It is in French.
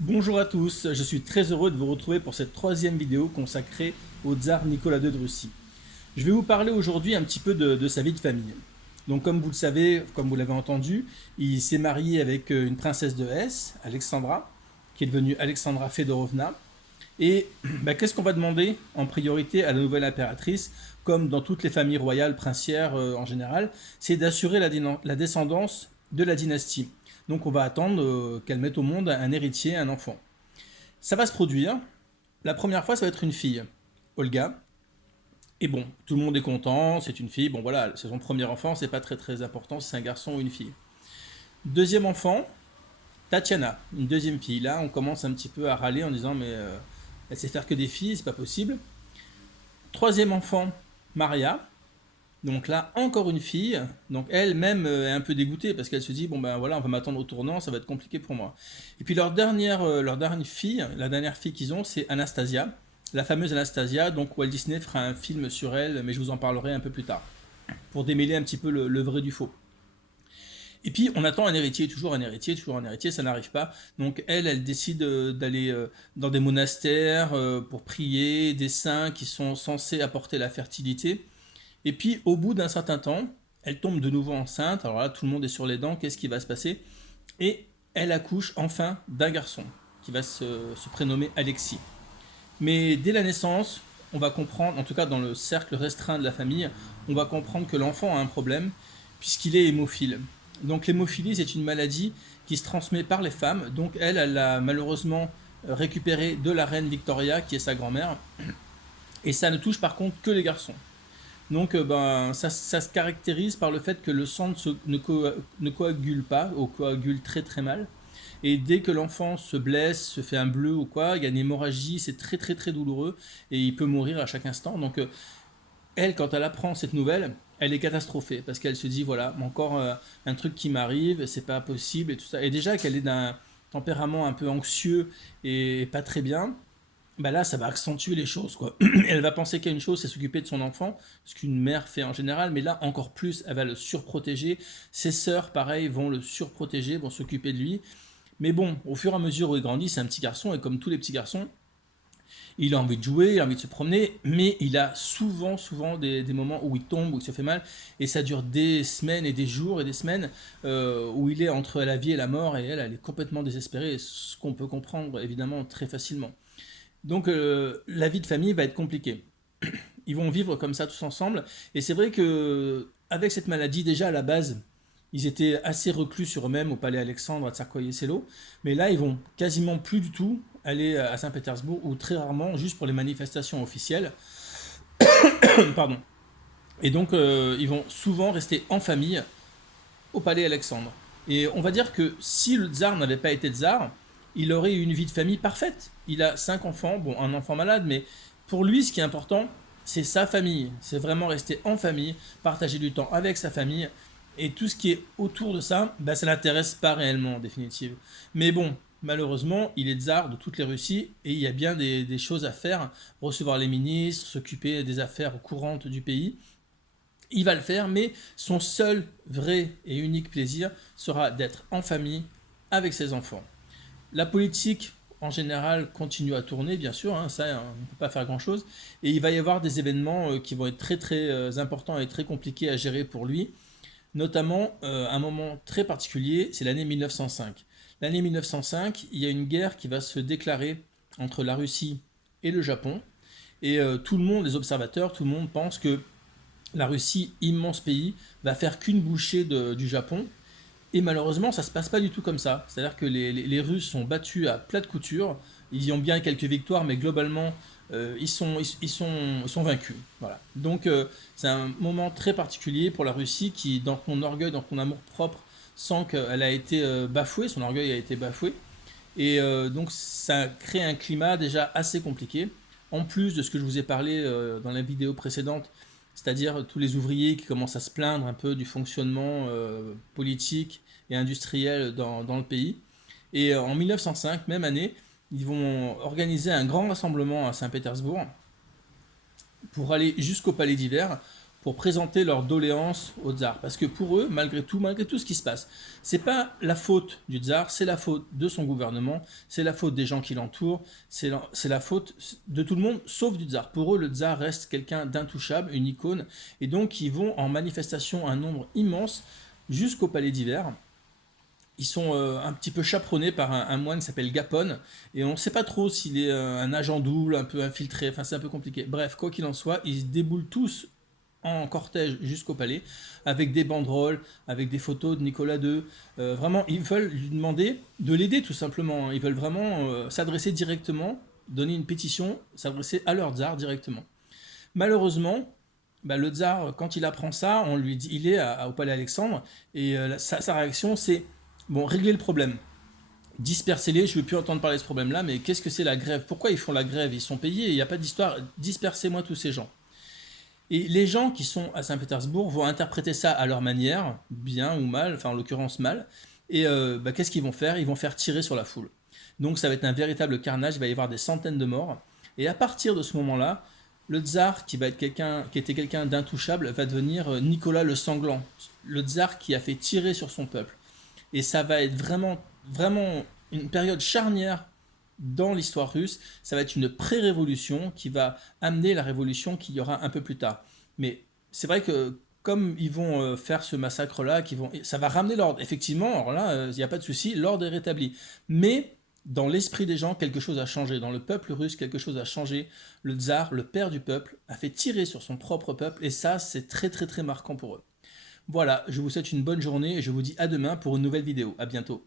Bonjour à tous, je suis très heureux de vous retrouver pour cette troisième vidéo consacrée au tsar Nicolas II de Russie. Je vais vous parler aujourd'hui un petit peu de sa vie de famille. Donc comme vous le savez, comme vous l'avez entendu, il s'est marié avec une princesse de Hesse, Alexandra, qui est devenue Alexandra Fedorovna. Et qu'est-ce qu'on va demander en priorité à la nouvelle impératrice, comme dans toutes les familles royales princières en général, c'est d'assurer la descendance de la dynastie. Donc on va attendre qu'elle mette au monde un héritier, un enfant. Ça va se produire. La première fois, ça va être une fille, Olga. Et bon, tout le monde est content, c'est une fille. Bon voilà, c'est son premier enfant, c'est pas très très important si c'est un garçon ou une fille. Deuxième enfant, Tatiana, une deuxième fille. Là, on commence un petit peu à râler en disant mais elle sait faire que des filles, c'est pas possible. Troisième enfant, Maria. Donc là, encore une fille. Donc elle-même est un peu dégoûtée parce qu'elle se dit bon ben voilà, on va m'attendre au tournant, ça va être compliqué pour moi. Et puis leur dernière fille, la dernière fille qu'ils ont, c'est Anastasia, la fameuse Anastasia. Donc Walt Disney fera un film sur elle, mais je vous en parlerai un peu plus tard pour démêler un petit peu le vrai du faux. Et puis on attend un héritier, toujours un héritier, ça n'arrive pas. Donc elle décide d'aller dans des monastères pour prier, des saints qui sont censés apporter la fertilité. Et puis au bout d'un certain temps, elle tombe de nouveau enceinte. Alors là, tout le monde est sur les dents, qu'est-ce qui va se passer? Et elle accouche enfin d'un garçon qui va se prénommer Alexis. Mais dès la naissance, on va comprendre, en tout cas dans le cercle restreint de la famille, on va comprendre que l'enfant a un problème puisqu'il est hémophile. Donc l'hémophilie, c'est une maladie qui se transmet par les femmes. Donc elle a malheureusement récupéré de la reine Victoria, qui est sa grand-mère. Et ça ne touche par contre que les garçons. Donc ça se caractérise par le fait que le sang ne coagule pas, ou coagule très très mal. Et dès que l'enfant se blesse, se fait un bleu ou quoi, il y a une hémorragie, c'est très très très douloureux et il peut mourir à chaque instant. Donc elle, quand elle apprend cette nouvelle, elle est catastrophée parce qu'elle se dit voilà, encore un truc qui m'arrive, c'est pas possible et tout ça. Et déjà qu'elle est d'un tempérament un peu anxieux et pas très bien, bah là, ça va accentuer les choses, quoi. Elle va penser qu'à une chose, c'est s'occuper de son enfant, ce qu'une mère fait en général, mais là, encore plus, elle va le surprotéger. Ses sœurs, pareil, vont le surprotéger, vont s'occuper de lui. Mais bon, au fur et à mesure où il grandit, c'est un petit garçon, et comme tous les petits garçons, il a envie de jouer, il a envie de se promener, mais il a souvent des moments où il tombe, où il se fait mal, et ça dure des semaines et des jours et des semaines où il est entre la vie et la mort, et elle est complètement désespérée, ce qu'on peut comprendre évidemment très facilement. Donc la vie de famille va être compliquée. Ils vont vivre comme ça tous ensemble. Et c'est vrai que avec cette maladie, déjà à la base, ils étaient assez reclus sur eux-mêmes au palais Alexandre, à Tsarkoye Selo. Mais là, ils vont quasiment plus du tout aller à Saint-Pétersbourg, ou très rarement, juste pour les manifestations officielles. Pardon. Et donc, ils vont souvent rester en famille au palais Alexandre. Et on va dire que si le tsar n'avait pas été tsar, il aurait eu une vie de famille parfaite. Il a 5 enfants, bon, un enfant malade, mais pour lui, ce qui est important, c'est sa famille. C'est vraiment rester en famille, partager du temps avec sa famille. Et tout ce qui est autour de ça, bah, ça l'intéresse pas réellement en définitive. Mais bon, malheureusement, il est tsar de toutes les Russies et il y a bien des choses à faire. Recevoir les ministres, s'occuper des affaires courantes du pays. Il va le faire, mais son seul vrai et unique plaisir sera d'être en famille avec ses enfants. La politique, en général, continue à tourner, bien sûr, hein, ça, on ne peut pas faire grand-chose. Et il va y avoir des événements qui vont être très très importants et très compliqués à gérer pour lui. Notamment, un moment très particulier, c'est l'année 1905. L'année 1905, il y a une guerre qui va se déclarer entre la Russie et le Japon. Et tout le monde, les observateurs, tout le monde pense que la Russie, immense pays, va faire qu'une bouchée du Japon. Et malheureusement, ça ne se passe pas du tout comme ça. C'est-à-dire que les Russes sont battus à plat de couture. Ils y ont bien quelques victoires, mais globalement, ils sont vaincus. Voilà. Donc, c'est un moment très particulier pour la Russie qui, dans son orgueil, dans son amour propre, sent qu'elle a été bafouée, son orgueil a été bafoué. Et donc, ça crée un climat déjà assez compliqué. En plus de ce que je vous ai parlé dans la vidéo précédente, c'est-à-dire tous les ouvriers qui commencent à se plaindre un peu du fonctionnement politique et industriel dans le pays. Et en 1905, même année, ils vont organiser un grand rassemblement à Saint-Pétersbourg pour aller jusqu'au palais d'hiver, pour présenter leurs doléances au tsar. Parce que pour eux, malgré tout ce qui se passe, c'est pas la faute du tsar, c'est la faute de son gouvernement, c'est la faute des gens qui l'entourent, c'est la faute de tout le monde sauf du tsar. Pour eux, le tsar reste quelqu'un d'intouchable, une icône, et donc ils vont en manifestation un nombre immense jusqu'au palais d'hiver. Ils sont un petit peu chaperonnés par un moine qui s'appelle Gapon, et on ne sait pas trop s'il est un agent double, un peu infiltré, enfin c'est un peu compliqué. Bref, quoi qu'il en soit, ils se déboulent tous en cortège jusqu'au palais, avec des banderoles, avec des photos de Nicolas II. Vraiment, ils veulent lui demander de l'aider tout simplement. Ils veulent vraiment s'adresser directement, donner une pétition, s'adresser à leur tsar directement. Malheureusement, bah, le tsar, quand il apprend ça, on lui dit, il est au palais Alexandre, et sa réaction c'est, bon, réglez le problème. Dispersez-les, je ne veux plus entendre parler de ce problème-là, mais qu'est-ce que c'est la grève? Pourquoi ils font la grève? Ils sont payés, il n'y a pas d'histoire, dispersez-moi tous ces gens. Et les gens qui sont à Saint-Pétersbourg vont interpréter ça à leur manière, bien ou mal, enfin en l'occurrence mal, et bah, qu'est-ce qu'ils vont faire? Ils vont faire tirer sur la foule. Donc ça va être un véritable carnage, il va y avoir des centaines de morts, et à partir de ce moment-là, le tsar, qui était quelqu'un d'intouchable, va devenir Nicolas le Sanglant, le tsar qui a fait tirer sur son peuple. Et ça va être vraiment une période charnière dans l'histoire russe. Ça va être une pré-révolution qui va amener la révolution qu'il y aura un peu plus tard. Mais c'est vrai que comme ils vont faire ce massacre-là, ça va ramener l'ordre. Effectivement, alors là, il n'y a pas de souci, l'ordre est rétabli. Mais dans l'esprit des gens, quelque chose a changé. Dans le peuple russe, quelque chose a changé. Le tsar, le père du peuple, a fait tirer sur son propre peuple. Et ça, c'est très très très marquant pour eux. Voilà, je vous souhaite une bonne journée et je vous dis à demain pour une nouvelle vidéo. À bientôt.